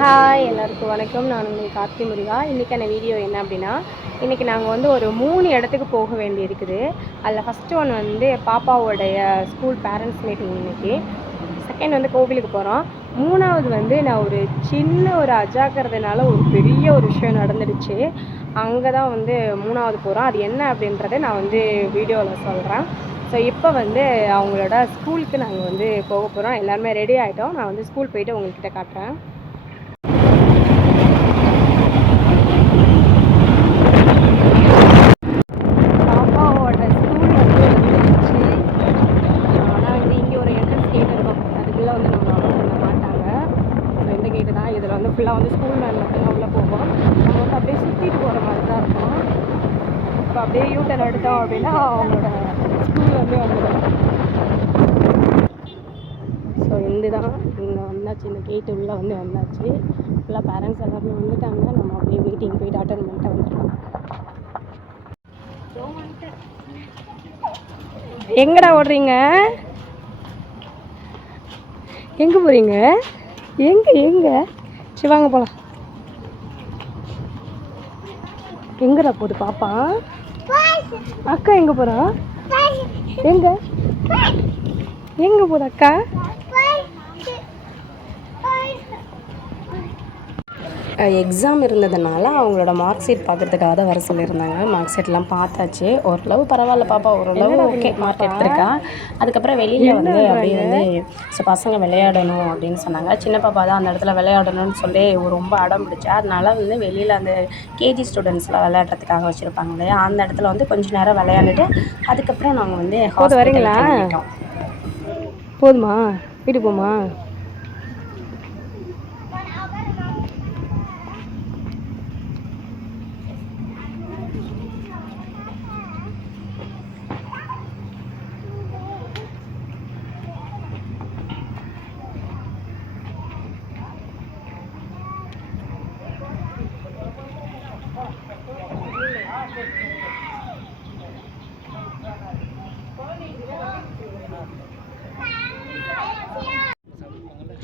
Hi எல்லாருக்கும் வணக்கம். நான் உங்கள் கார்த்தி முருகா. இன்றைக்கான வீடியோ என்ன அப்படின்னா இன்றைக்கி நாங்கள் வந்து ஒரு மூணு இடத்துக்கு போக வேண்டி இருக்குது. அதில் ஃபஸ்ட்டு ஒன் வந்து பாப்பாவோடைய ஸ்கூல் பேரண்ட்ஸ் மீட்டிங் இன்னைக்கு. செகண்ட் வந்து கோவிலுக்கு போகிறோம் மூணாவது வந்து நான் ஒரு சின்ன ஒரு அஜாக்கிறதுனால ஒரு பெரிய ஒரு விஷயம் நடந்துடுச்சு. அங்கே தான் வந்து மூணாவது போகிறோம் அது என்ன அப்படின்றத நான் வந்து வீடியோவில் சொல்கிறேன் ஸோ இப்போ வந்து அவங்களோட ஸ்கூலுக்கு நாங்கள் வந்து போக போகிறோம் எல்லாருமே ரெடி ஆகிட்டோம் நான் வந்து ஸ்கூல் போயிட்டு உங்கள்கிட்ட காட்டுறேன் பாப்பாவோட ஸ்கூல் வந்து வந்துருச்சு ஆனால் வந்து இங்கே ஒரு என்ட்ரன்ஸ் கேட் இருக்கும் அதுக்குள்ளே வந்து நம்ம அலோவ் பண்ண மாட்டாங்க ஸோ இந்த கேட்டு தான் இதில் வந்து ஃபுல்லாக வந்து ஸ்கூல் மேன் மட்டும்தான் உள்ளே போவோம் நம்ம வந்து அப்படியே சுற்றிட்டு போகிற மாதிரி தான் இருக்கும் இப்போ அப்படியே யூட்டன் எடுத்தோம் அப்படின்னா அவங்களோட ஸ்கூல் வந்து வந்துடும். ஸோ இந்த தான் இங்கே வந்தாச்சு. இந்த கேட்டு உள்ளே வந்து வந்தாச்சு. ஃபுல்லாக பேரண்ட்ஸ் எல்லாருமே வந்துட்டாங்க. நம்ம அப்படியே மீட்டிங் போயிட்டு அட்டன் பண்ணிட்டு வந்துடலாம். எங்கடா ஓடுறீங்க? எங்கே போகிறீங்க எங்கே எங்கே? சரி வாங்க போலாம். எங்கடா போகுது பாப்பா? அக்கா எங்கே போகிறா எங்கே? எங்கே போகுது அக்கா? எக்ஸாம் இருந்ததுனால அவங்களோட மார்க் ஷீட் பார்க்கறதுக்காக தான் வர சொல்லியிருந்தாங்க. மார்க் ஷீட்லாம் பார்த்தாச்சு. ஓரளவு பரவாயில்ல பாப்பா. ஓரளவு ஓகே மார்க் எடுத்திருக்கா. அதுக்கப்புறம் வெளியில் வந்து அப்படியே வந்து ஸோ பசங்க விளையாடணும் அப்படின்னு சொன்னாங்க. சின்ன பாப்பா தான் அந்த இடத்துல விளையாடணும்னு சொல்லி ரொம்ப அடம் பிடிச்சா. அதனால வந்து வெளியில் அந்த கேஜி ஸ்டூடெண்ட்ஸ்லாம் விளையாடுறதுக்காக வச்சுருப்பாங்க இல்லையா? அந்த இடத்துல வந்து கொஞ்ச நேரம் விளையாண்டுட்டு அதுக்கப்புறம் நாங்கள் வந்து போதும் வரீங்களா? போதுமா? வீட்டுக்கு போமா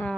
ஆ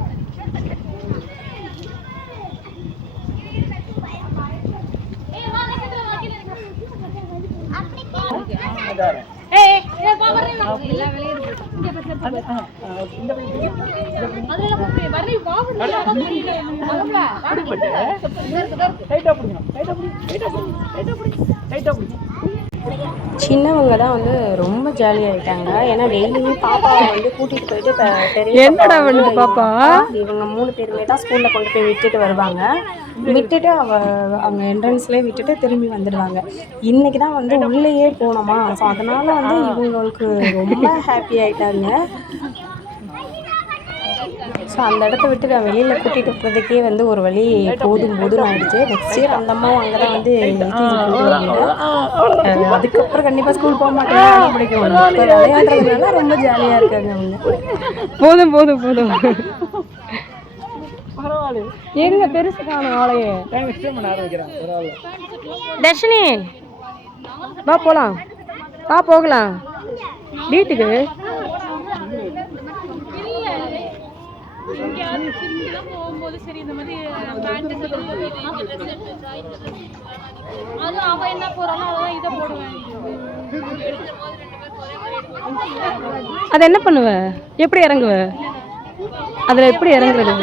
வந்துக்குமா அவங்க விளையாடட்டும் இருடா இருடா சின்னவங்க தான் வந்து ரொம்ப ஜாலியாகிட்டாங்க ஏன்னா டெய்லியுமே பாப்பாவை வந்து கூட்டிகிட்டு போயிட்டு பெரிய என்னடா பண்ணுது பாப்பா? இவங்க மூணு பேருமே தான் ஸ்கூலில் கொண்டு போய் விட்டுட்டு வருவாங்க. விட்டுட்டு அவ அவங்க என்ட்ரன்ஸ்லேயே விட்டுட்டு திரும்பி வந்துடுவாங்க. இன்னைக்கு தான் வந்து உள்ளேயே போனோமா. ஸோ அதனால வந்து இவங்களுக்கு ரொம்ப ஹாப்பி ஆயிட்டாங்க. ஸோ அந்த இடத்த விட்டு நான் வெளியில் கூட்டிகிட்டு போகிறதுக்கே வந்து ஒரு வழி போதும் போதும்னு ஆயிடுச்சு. நெக்ஸ்ட் இயர் அந்த அம்மாவும் அங்கே தான் வந்து அதுக்கப்புறம் கண்டிப்பாக ஸ்கூல் போக பிடிக்கும் இப்போ விளையாடுறதுனால ரொம்ப ஜாலியாக இருக்காங்க அவங்க. போதும் போதும் போதும். எங்க பெருசு காணும் ஆளையே. தர்ஷினி வா போலாம். வா போகலாம். வீட்டுக்கு. போகும்போது சரி இந்த மாதிரி பேண்ட் அது அவன் என்ன போறானோ அதான் இதை போடுவேன். அதை என்ன பண்ணுவ? எப்படி இறங்குவ? அதில் எப்படி இறங்குறது?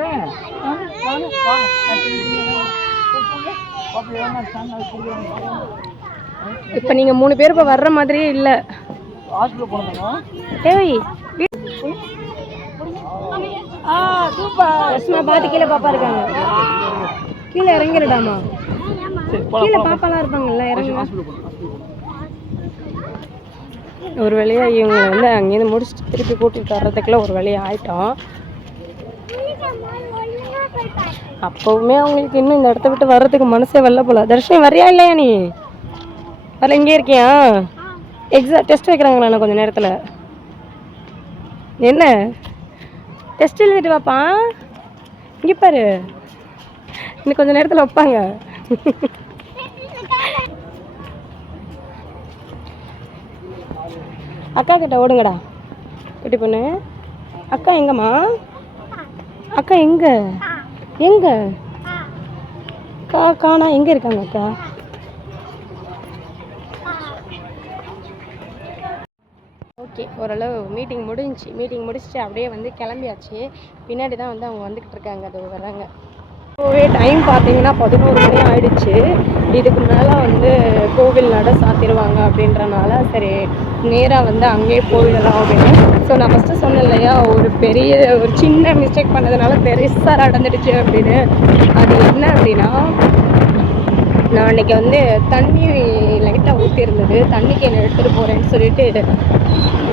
வாங்க. வாங்க வாங்க வாங்க. இப்போ நீங்கள் மூணு பேர் இப்போ வர்ற மாதிரியே இல்லை. ஹாஸ்பிட்டல் போனோமா ஏய் ஆ சூப்பர். ரஸ்மா பாத்து கீழே பாப்பா இருக்காங்க. கீழே இறங்கிடுடாமா கீழே பாப்பாலாம் இருப்பாங்கல்ல இறங்குங்க. ஒரு வழியா இவங்க வந்து அங்கேருந்து முடிச்சுட்டு திருப்பி கூட்டிட்டு வர்றதுக்குள்ள ஒரு வழியா ஆயிட்டோம். அப்போவுமே அவங்களுக்கு இன்னும் இந்த இடத்த விட்டு வர்றதுக்கு மனசே வரல போல. தர்ஷினி வரியா இல்லையா நீ? வரல இங்கே இருக்கியா? எக்ஸாம் டெஸ்ட் வைக்கிறாங்களா கொஞ்சம் நேரத்தில்? என்ன? டெஸ்ட் எழுதிட்டு வாப்பா. இங்கே பாரு. இன்னும் கொஞ்சம் நேரத்தில் வைப்பாங்க. அக்கா கிட்ட ஓடுங்கடா. குட்டி பொண்ணு. அக்கா எங்கம்மா? அக்கா எங்கே? எங்க? கா காணா எங்க இருக்காங்க அக்கா? ஓகே ஓரளவு மீட்டிங் முடிஞ்சுச்சு மீட்டிங் முடிச்சுட்டு அப்படியே வந்து கிளம்பியாச்சு. பின்னாடி தான் வந்து அவங்க வந்துக்கிட்டு இருக்காங்க அது வர்றாங்க. இப்போவே டைம் பார்த்தீங்கன்னா பதினோரு மணி ஆயிடுச்சு. இதுக்கு மேலே வந்து கோவில் நட சாத்திடுவாங்க அப்படின்றனால சரி நேராக வந்து அங்கேயே போயிடலாம் அப்படின்னு. ஸோ நான் ஃபஸ்ட்டு சொன்னேன் இல்லையா ஒரு பெரிய ஒரு சின்ன மிஸ்டேக் பண்ணதுனால பெருசாக நடந்துடுச்சு அப்படின்னு. அது என்ன அப்படின்னா நான் அன்னைக்கு வந்து தண்ணி லைட்டாக ஊற்றிருந்தது தண்ணிக்கு என்ன எடுத்துகிட்டு போகிறேன்னு சொல்லிட்டு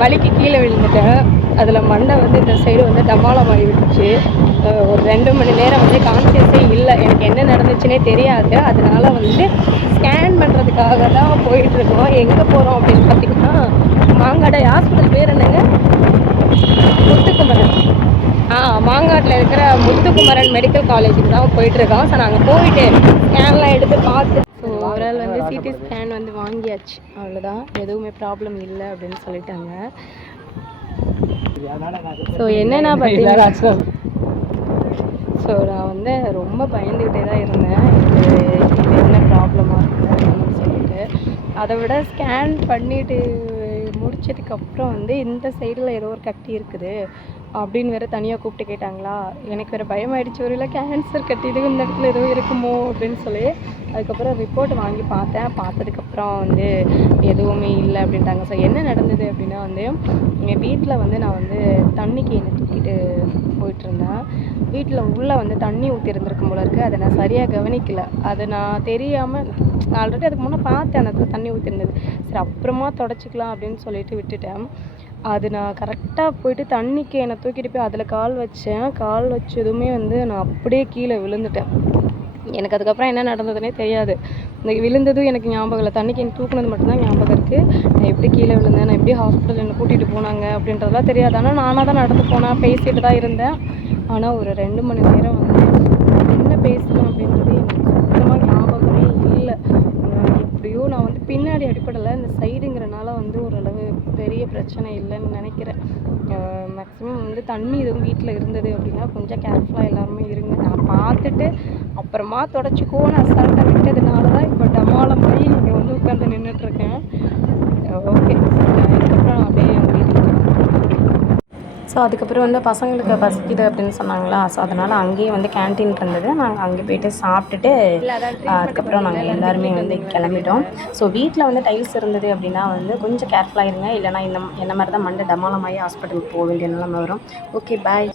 வலிக்கு கீழே விழுந்துட்டேன். அதில் மண்டை வந்து இந்த சைடு வந்து டமாலம் ஆகி விட்டுச்சு ஒரு ரெண்டு மணி நேரம் வந்து கான்சியஸே இல்லை. எனக்கு என்ன நடந்துச்சுன்னே தெரியாது. அதனால் வந்து ஸ்கேன் பண்ணுறதுக்காக தான் போயிட்டுருக்கோம். எங்கே போகிறோம் அப்படின்னு பார்த்தீங்கன்னா மாங்காடை ஹாஸ்பிட்டல் பேர் என்னங்க? முத்துக்குமரன். ஆ மாங்காட்டில் இருக்கிற முத்துக்குமரன் மெடிக்கல் காலேஜுக்கு தான் போயிட்டுருக்கோம். ஸோ நாங்கள் போயிட்டு ஸ்கேன்லாம் எடுத்து பார்த்து ஸோ ஓவரால் வந்து சிடி ஸ்கேன் வந்து வாங்கியாச்சு. அவ்வளோதான் எதுவுமே ப்ராப்ளம் இல்லை அப்படின்னு சொல்லிட்டாங்க. ஸோ என்னென்னா பார்த்தீங்கன்னா ஸோ நான் வந்து ரொம்ப பயந்துக்கிட்டே தான் இருந்தேன். இது என்ன ப்ராப்ளமாக இருக்குது அப்படின்னு சொல்லிட்டு. அதை விட ஸ்கேன் பண்ணிட்டு முடிச்சதுக்கப்புறம் வந்து இந்த சைடில் ஏதோ ஒரு கட்டி இருக்குது. அப்படின்னு வேற தனியாக கூப்பிட்டு கேட்டாங்களா? எனக்கு வேறு பயமாயிடுச்சு. ஒரு இல்லை கேன்சர் கட்டி இது இந்த இடத்துல எதுவும் இருக்குமோ அப்படின்னு சொல்லி அதுக்கப்புறம் ரிப்போர்ட் வாங்கி பார்த்தேன். பார்த்ததுக்கப்புறம் வந்து எதுவுமே இல்லை அப்படின்ட்டாங்க. ஸோ என்ன நடந்தது அப்படின்னா வந்து எங்கள் வீட்டில் வந்து நான் வந்து தண்ணிக்கு என்னை தூக்கிட்டு போயிட்டுருந்தேன் வீட்டில் உள்ளே வந்து தண்ணி ஊற்றி இருந்திருக்கும் போல இருக்குது அதை நான் சரியாக கவனிக்கலை. அதை நான் தெரியாமல் ஆல்ரெடி அதுக்கு முன்னே பார்த்தேன் அந்த இடத்துல தண்ணி ஊற்றிருந்தது சரி அப்புறமா தொடச்சிக்கலாம் அப்படின்னு சொல்லிட்டு விட்டுட்டேன். அது நான் கரெக்டாக போயிட்டு தண்ணிக்கு என்னை தூக்கிட்டு போய் அதில் கால் வச்சேன். கால் வச்சதுமே வந்து நான் அப்படியே கீழே விழுந்துட்டேன். எனக்கு அதுக்கப்புறம் என்ன நடந்ததுனே தெரியாது. இந்த விழுந்ததும் எனக்கு ஞாபகம் இல்லை. தண்ணிக்கு என்னை தூக்குனது மட்டும்தான் ஞாபகம் இருக்குது நான் எப்படி கீழே விழுந்தேன்? நான் எப்படி ஹாஸ்பிட்டல் என்னை கூட்டிகிட்டு போனாங்க அப்படின்றதெல்லாம் தெரியாது. ஆனால் நானாக தான் நடந்து போனேன் பேசிட்டு தான் இருந்தேன். ஆனால் ஒரு ரெண்டு மணி நேரம் வந்து என்ன பேசணும் அப்படின்றது எனக்கு சுத்தமாக ஞாபகமே இல்லை. எப்படியோ நான் வந்து பின்னாடி அடிப்படலை இந்த சைடுங்கிறனால வந்து ஒரு பெரிய பிரச்சனை இல்லைன்னு நினைக்கிறேன். மேக்ஸிமம் வந்து தண்ணி எதுவும் வீட்டில் இருந்தது அப்படின்னா கொஞ்சம் கேர்ஃபுல்லாக எல்லாருமே இருங்க. நான் பார்த்துட்டு அப்புறமா தொடச்சிக்கோன்னு அசால்ட்டாக விட்டதுனால தான் இப்போ டமாலமாகி இங்கே வந்து உட்காந்து நின்றுட்டுருக்கேன் ஓகே அதுக்கப்புறம் அப்படியே எங்கள் வீட்டுக்கு ஸோ அதுக்கப்புறம் வந்து பசங்களுக்கு பசிக்குது அப்படின்னு சொன்னாங்களா? ஸோ அதனால் அங்கேயே வந்து கேன்டீன் இருந்தது நாங்கள் அங்கே போயிட்டு சாப்பிட்டுட்டு அதுக்கப்புறம் நாங்கள் எல்லாருமே வந்து கிளம்பிட்டோம். ஸோ வீட்டில் வந்து டைல்ஸ் இருந்தது அப்படின்னா வந்து கொஞ்சம் கேர்ஃபுல்லாக இருங்க. இல்லைனா இந்த என்ன மாதிரி தான் மண்டை டமாலமாகி ஹாஸ்பிட்டலுக்கு போக வேண்டிய நிலைமை வரும். Okay bye